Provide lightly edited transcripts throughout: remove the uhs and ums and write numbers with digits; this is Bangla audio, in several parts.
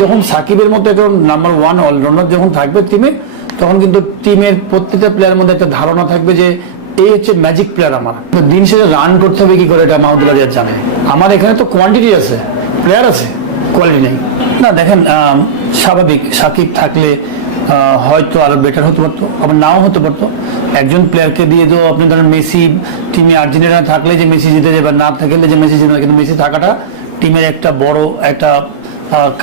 যখন সাকিবের মতো একজন নাম্বার ওয়ান অলরাউন্ডার যখন থাকবে টিমে, তখন কিন্তু টিমের প্রত্যেকটা প্লেয়ারের মধ্যে একটা ধারণা থাকবে যে এই হচ্ছে ম্যাজিক প্লেয়ার। আমার দিন শেষে রান করতে হবে কি করে এটা মাহমুদুল্লাহ রিয়াদ জানে। আমার এখানে তো কোয়ান্টিটি আছে, প্লেয়ার আছে, কোয়ালিটি নেই না। দেখেন স্বাভাবিক সাকিব থাকলে হয়তো আরো বেটার হতে পারতো, আবার নাও হতে পারতো। একজন প্লেয়ারকে দিয়ে তো আপনি ধরেন মেসি টিমে আর্জেন্টিনা থাকলে যে মেসি জিতে যাবে, না থাকলে যে মেসি জিতে, কিন্তু মেসি থাকাটা টিমের একটা বড় একটা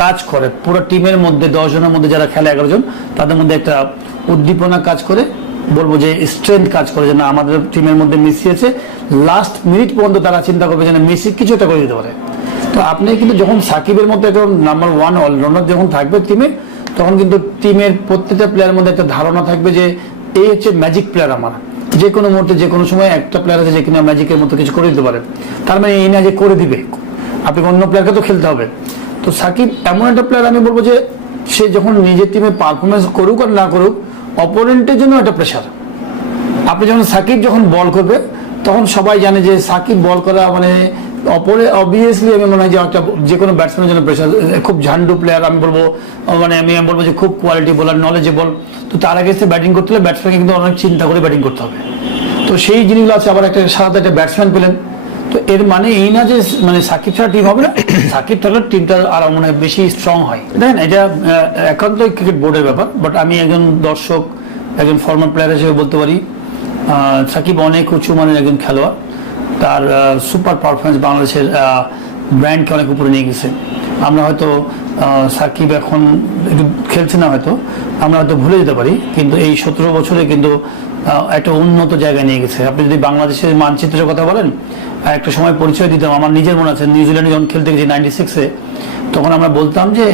কাজ করে। পুরো টিমের মধ্যে 10 জনের মধ্যে যারা খেলে 11 জন, তাদের মধ্যে একটা উদ্দীপনা কাজ করে, বলবো যে স্ট্রেংথ কাজ করে, যে না আমাদের টিমের মধ্যে মেসি আছে। লাস্ট মিনিট পর্যন্ত তারা চিন্তা করবে যে না মেসি কিছু একটা করে দিতে পারে। তো আপনি কিন্তু যখন সাকিবের মতো একজন নাম্বার ওয়ান অলরাউন্ডার যখন থাকবে টিমে, তখন কিন্তু টিমের প্রত্যেকটা প্লেয়ারের মধ্যে একটা ধারণা থাকবে যে এই হচ্ছে ম্যাজিক প্লেয়ার। আমার যে কোনো মুহূর্তে যে কোনো সময় একটা প্লেয়ার আছে যে কিনা ম্যাজিকের মতো কিছু করে দিতে পারে। তার মানে এই না যে করে দিবে, আপনি অন্য প্লেয়ারকে তো খেলতে হবে। তো সাকিব এমন একটা প্লেয়ার, আমি বলবো যে সে যখন নিজের টিমে পারফরমেন্স করুক আর না করুক, অপোনেন্টের জন্য একটা প্রেশার। আপনি যখন সাকিব যখন বল করবে, তখন সবাই জানে যে সাকিব বল করা মানে অবভিয়াসলি আমি মনে হয় যে একটা যে কোনো ব্যাটসম্যানের জন্য প্রেশার। খুব ঝান্ডু প্লেয়ার, আমি বলবো মানে আমি বলবো যে খুব কোয়ালিটি বোলার, নলেজেবল। তো তার আগে সে ব্যাটিং করতে হলে ব্যাটসম্যানকে কিন্তু অনেক চিন্তা করে ব্যাটিং করতে হবে। তো সেই জিনিসগুলো আছে। আবার একটা সাথে একটা ব্যাটসম্যান পেলেন, তো এর মানে এই না যে মানে সাকিব ছাড়া টিম হবে না। সাকিব থাকলে টিমটা আর মনে হয় বেশি স্ট্রং হয়। দেখেন এটা একান্তই ক্রিকেট বোর্ডের ব্যাপার, বাট আমি একজন দর্শক, একজন ফর্মার প্লেয়ার হিসেবে বলতে পারি সাকিব অনেক উঁচু মানের একজন খেলোয়াড়। তার সুপার পারফরমেন্স বাংলাদেশের ব্র্যান্ডকে অনেক উপরে নিয়ে গেছে। আমরা হয়তো সাকিব এখন খেলছে না, হয়তো আমরা হয়তো ভুলে যেতে পারি, কিন্তু এই 17 বছরে কিন্তু একটা উন্নত জায়গায় নিয়ে গেছে। আপনি যদি বাংলাদেশের মানচিত্রের কথা বলেন, একটা সময় পরিচয় দিতাম, আমার নিজের মনে আছে নিউজিল্যান্ডে যখন খেলতে গেছি 96-এ, তখন আমরা বলতাম যে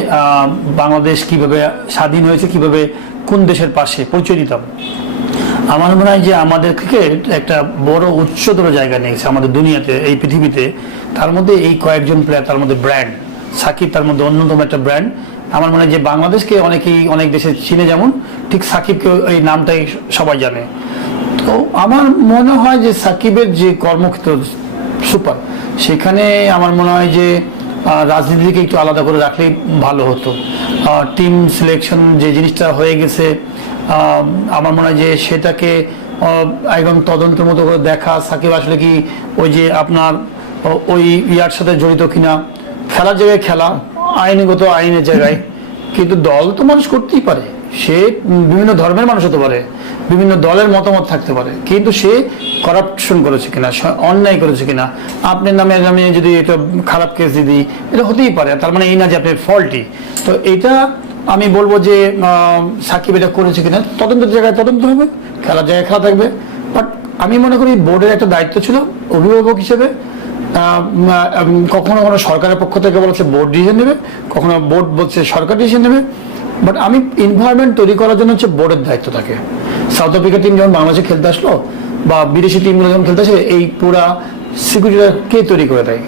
বাংলাদেশ কিভাবে স্বাধীন হয়েছে, কিভাবে কোন দেশের পাশে পরিচয় দিতাম। আমার মনে হয় যে আমাদের ক্রিকেট একটা বড় উচ্চতর জায়গা নিয়ে গেছে আমাদের দুনিয়াতে, এই পৃথিবীতে। তার মধ্যে এই কয়েকজন প্লেয়ার, তার মধ্যে ব্র্যান্ড সাকিব তার মধ্যে অন্যতম একটা ব্র্যান্ড। আমার মনে হয় যে বাংলাদেশকে অনেকেই অনেক দেশে চিনে, যেমন ঠিক সাকিবকে এই নামটাই সবাই জানে। তো আমার মনে হয় যে সাকিবের যে কর্মক্ষেত্র সুপার, সেখানে আমার মনে হয় যে রাজনীতিকে একটু আলাদা করে রাখলেই ভালো হতো। টিম সিলেকশন যে জিনিসটা হয়ে গেছে, আমার মনে হয় যে সেটাকে একদম তদন্তের মতো করে দেখা, সাকিব আসলে কি ওই যে আপনার ওই ইয়ার সাথে জড়িত কিনা। খেলার জায়গায় খেলা, আইনগত আইনের জায়গায়, কিন্তু দল তো মানুষ করতেই পারে। সে বিভিন্ন ধর্মের মানুষ হতে পারে, বিভিন্ন দলের মতামত থাকতে পারে, কিন্তু সে করাপশন করেছে কিনা, অন্যায় করেছে কিনা, আপনার নামে আমি যদি এটা খারাপ কেস দিই, এটা হতেই পারে। তার মানে এই না যে আপনি ফল্টি। তো এটা আমি বলবো যে সাকিব এটা করেছে কিনা তদন্তের জায়গায় তদন্ত হবে, খেলার জায়গায় খেলা থাকবে। বাট আমি মনে করি বোর্ডের একটা দায়িত্ব ছিল অভিভাবক হিসেবে। কখনো কোনো সরকারের পক্ষ থেকে বলছে বোর্ড ডিসিশন নেবে, কখনো বোর্ড বলছে সরকার ডিসিশন নেবে। বাট আমি এনভায়রনমেন্ট তৈরি করার জন্য হচ্ছে বোর্ডের দায়িত্ব থাকে। সাউথ আফ্রিকা টিম যখন বাংলাদেশে খেলতে আসলো, বা বিদেশি টিমগুলো যখন খেলতে আসে, এই পুরা সিকিউরিটিটা কে তৈরি করে দেয়?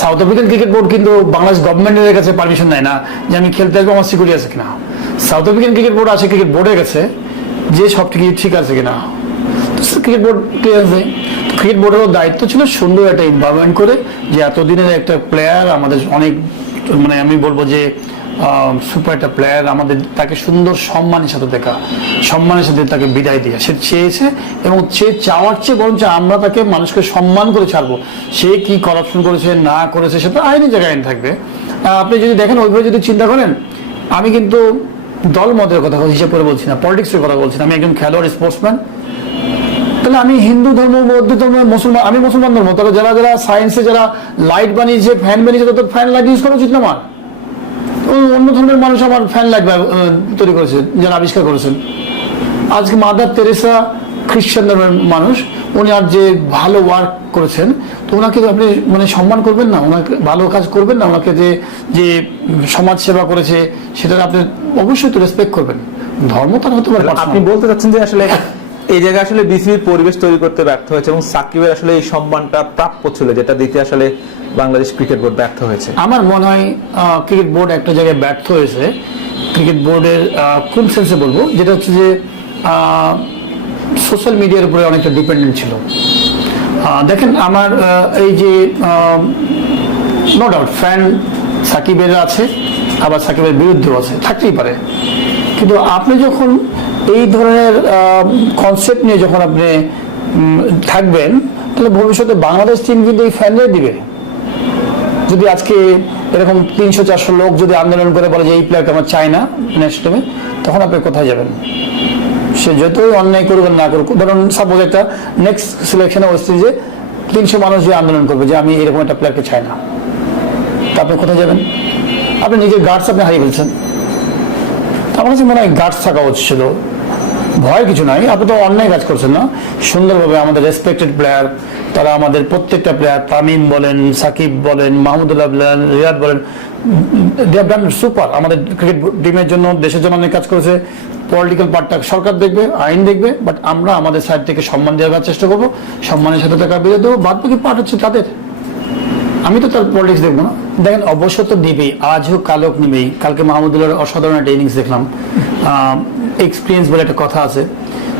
সাউথ আফ্রিকান ক্রিকেট বোর্ড কিন্তু বাংলাদেশ গভর্নমেন্টের কাছে পারমিশন নেয় না যে আমি খেলতে আসবো, আমার সিকিউরিটি আছে কিনা। সাউথ আফ্রিকান ক্রিকেট বোর্ড আছে ক্রিকেট বোর্ডের কাছে যে সব ঠিক আছে কিনা। ক্রিকেট বোর্ড কে আছে? ক্রিকেট বোর্ডেরও দায়িত্ব ছিল সুন্দর একটা এনভায়রনমেন্ট করে, যে এতদিনের একটা প্লেয়ার আমাদের অনেক মানে আমি বলবো যে সুপার একটা প্লেয়ার, আমাদের তাকে সুন্দর সম্মানের সাথে দেখা, সম্মানের সাথে তাকে বিদায় দিয়ে সে চেয়েছে, এবং সে চাওয়ার চেয়ে বরঞ্চ আমরা তাকে মানুষকে সম্মান করে ছাড়বো। সে কি করাপশন করেছে না করেছে সেটা আইনের জায়গায় আইন থাকবে। আপনি যদি দেখেন ওইভাবে যদি চিন্তা করেন, আমি কিন্তু দল মতের কথা হিসাব করে বলছি না, পলিটিক্সের কথা বলছি না। আমি একজন খেলোয়াড়, স্পোর্টসম্যান। তাহলে আমি হিন্দু ধর্ম, বৌদ্ধ ধর্ম, মুসলমান, আমি মুসলমান ধর্ম, তাহলে যারা যারা সায়েন্সে যারা লাইট বানিয়েছে, ফ্যান বানিয়েছে, তাদের ফ্যান লাইট ইউজ করা উচিত না আমার? অন্য ধর্মের মানুষ আমার ফ্যান লাইট তৈরি করেছে, যারা আবিষ্কার করেছেন। আজকে মাদার তেরেসা খ্রিস্টান ধর্মের মানুষ, উনি আর যে ভালো ওয়ার্ক করেছেন, তো ওনাকে আপনি মানে সম্মান করবেন না? ওনাকে ভালো কাজ করবেন না? ওনাকে যে যে সমাজ সেবা করেছে, সেটা আপনি অবশ্যই তো রেসপেক্ট করবেন। ধর্ম তার হতে পারে। আপনি বলতে চাচ্ছেন যে আসলে এই জায়গায় আসলে বিসিবির পরিবেশ তৈরি করতে ব্যর্থ হয়েছে, এবং সাকিবের আসলে এই সম্মানটা প্রাপ্য ছিল, যেটা দিতে আসলে বাংলাদেশ ক্রিকেট বোর্ড ব্যর্থ হয়েছে। আমার মনে হয় ক্রিকেট বোর্ড একটা জায়গায় ব্যর্থ হয়েছে। ক্রিকেট বোর্ডের কোন সেন্সে বলবো, যেটা হচ্ছে যে সোশ্যাল মিডিয়ার উপরে অনেকটা ডিপেন্ডেন্ট ছিল। দেখেন আমার এই যে নো ডাউট ফ্যান সাকিবের আছে, আবার সাকিবের বিরুদ্ধেও আছে, থাকতেই পারে। কিন্তু আপনি যখন এই ধরনের কনসেপ্ট নিয়ে যখন আপনি থাকবেন, তাহলে ভবিষ্যতে বাংলাদেশ টিম কিন্তু এই ফ্যানরাই দিবে। যদি আজকে এরকম 300-400 লোক যদি আন্দোলন করে বলে যে এই প্লেয়ারকে আমরা চাই না নেক্সট টাইমে, তখন আপনি কোথায় যাবেন? সে যতই অন্যায় করুক না করুক, ধরুন সাপোজ একটা নেক্সট সিলেকশনে ওয়েস্ট ইন্ডিজে 300 মানুষ যে আন্দোলন করবে যে আমি এরকম একটা প্লেয়ারকে চাই না, তা আপনি কোথায় যাবেন? আপনি নিজের গার্ডস আপনি হারিয়ে ফেলছেন। আমার কাছে মনে হয় গার্ডস থাকা উচিত ছিল, ভয় কিছু নাই। আপনি তো অন্যায় কাজ করছেন না, সুন্দরভাবে আমাদের রেসপেক্টেড প্লেয়ার, তারা আমাদের প্রত্যেকটা প্লেয়ার, তামিম বলেন, সাকিব বলেন, মাহমুদুল্লাহ বলেন, রিয়াদ বলেন, দে হ্যাভ ডান সুপার। আমাদের ক্রিকেট টিমের জন্য, দেশের জন্য অনেক কাজ করেছে। পলিটিক্যাল পার্টটা সরকার দেখবে, আইন দেখবে, বাট আমরা আমাদের সাইড থেকে সম্মান দেওয়ার চেষ্টা করবো, সম্মানের সাথে টাকা বেরিয়ে দেবো। বাদ বাকি পার্ট হচ্ছে তাদের, আমি তো তার পলিটিক্স দেখবো না। দেখেন অবশ্য তো দিবেই, আজ হোক কাল হোক নিবেই। কালকে মাহমুদুল্লাহর অসাধারণ একটা ইনিংস দেখলাম, এক্সপিরিয়েন্স বলে একটা কথা আছে,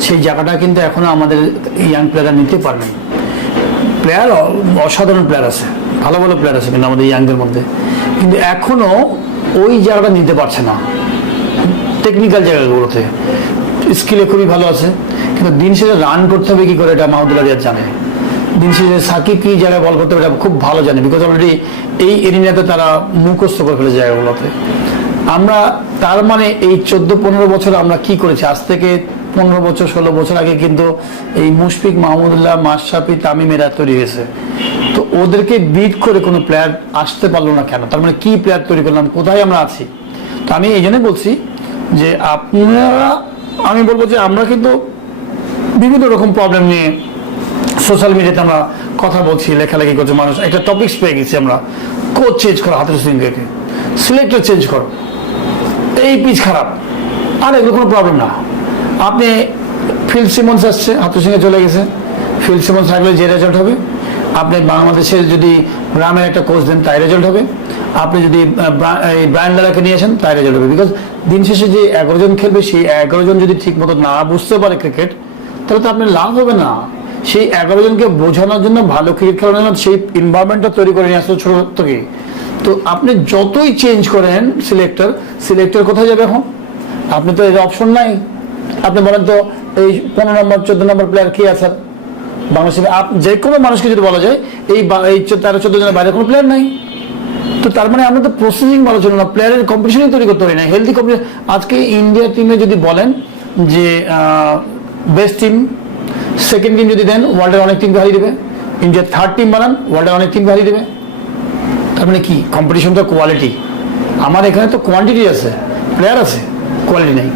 সেই জায়গাটা কিন্তু এখনো আমাদের ইয়াং প্লেয়াররা নিতে পারেনি। প্লেয়ার অসাধারণ প্লেয়ার আছে, ভালো ভালো প্লেয়ার আছে কিন্তু আমাদের ইয়াংদের মধ্যে, কিন্তু এখনো ওই জায়গাটা নিতে পারছে না। টেকনিক্যাল জায়গাগুলোতে স্কিলে খুবই ভালো আছে, কিন্তু দিন শেষে রান করতে হবে কি করে এটা মাহমুদুল্লাহ রিয়াদ জানে। দিন শেষে সাকিব কি জায়গায় বল করতে হবে এটা খুব ভালো জানে, বিকজ অলরেডি এই এরিয়াতে তারা মুখস্থ করে ফেলে জায়গাগুলোতে। আমরা তার মানে এই 14-15 বছর আমরা কি করেছি, আজ থেকে 15 বছর 16 বছর আগে কিন্তু এই মুশফিক, মাহমুদুল্লাহ, মাশরাফি, তামিমেরা তৈরি হয়েছে। তো ওদেরকে বিট করে কোনো প্লেয়ার আসতে পারলো না কেন? তার মানে কি প্লেয়ার তৈরি করলাম, কোথায় আমরা আছি? তো আমি এই জন্য বলছি যে আপনারা, আমি বলবো যে আমরা কিন্তু বিভিন্ন রকম প্রবলেম নিয়ে সোশ্যাল মিডিয়াতে আমরা কথা বলছি, লেখালেখি করছে মানুষ, একটা টপিকস পেয়ে গেছি আমরা। কোচ চেঞ্জ করো, হাতের সিংকে সিলেক্টর চেঞ্জ করো, এই পিচ খারাপ, আর এগুলো কোনো প্রবলেম না। আপনি ফিল সিমন্স আসছে, হাতের সিংহে চলে গেছে, ফিল সিমন্স থাকলে যে রেজাল্ট হবে। আপনি বাংলাদেশের যদি গ্রামের একটা কোচ দেন তাই রেজাল্ট হবে। আপনি যদি ব্রায়ান লারাকে নিয়ে আসেন তাই রেজাল্ট হবে। বিকজ দিন শেষে যে 11 জন খেলবে, সেই 11 জন যদি ঠিক মতো না বুঝতে পারে ক্রিকেট, তাহলে তো আপনার লাভ হবে না। সেই 11 জনকে বোঝানোর জন্য, ভালো ক্রিকেট খেলানোর জন্য সেই এনভায়রনমেন্টটা তৈরি করে নিয়ে আসতে ছোট থেকে। তো আপনি যতই চেঞ্জ করেন সিলেক্টর কোথায় যাবে এখন? আপনি তো এর অপশন নাই। আপনি বলেন তো এই 15 নম্বর 14 নম্বর প্লেয়ার কি আছে বাংলাদেশে? যে কোনো মানুষকে যদি বলা যায় এই 13-14 জনের বাইরে কোনো প্লেয়ার নাই। তো তার মানে আমরা তো প্রসেসিং ভালো ছিল না, প্লেয়ারের কম্পিটিশনই তৈরি করতে পারি না, হেলদি কম্পিটিশন। আজকে ইন্ডিয়া টিমে যদি বলেন যে বেস্ট টিম, সেকেন্ড টিম যদি দেন ওয়ার্ল্ডের অনেক টিমকে হারিয়ে দেবে। ইন্ডিয়ার থার্ড টিম বানান, ওয়ার্ল্ডের অনেক টিমকে হারিয়ে দেবে। তার মানে কি? কম্পিটিশন তো কোয়ালিটি। আমার এখানে তো কোয়ান্টিটি আছে, প্লেয়ার আছে, কোয়ালিটি নেই।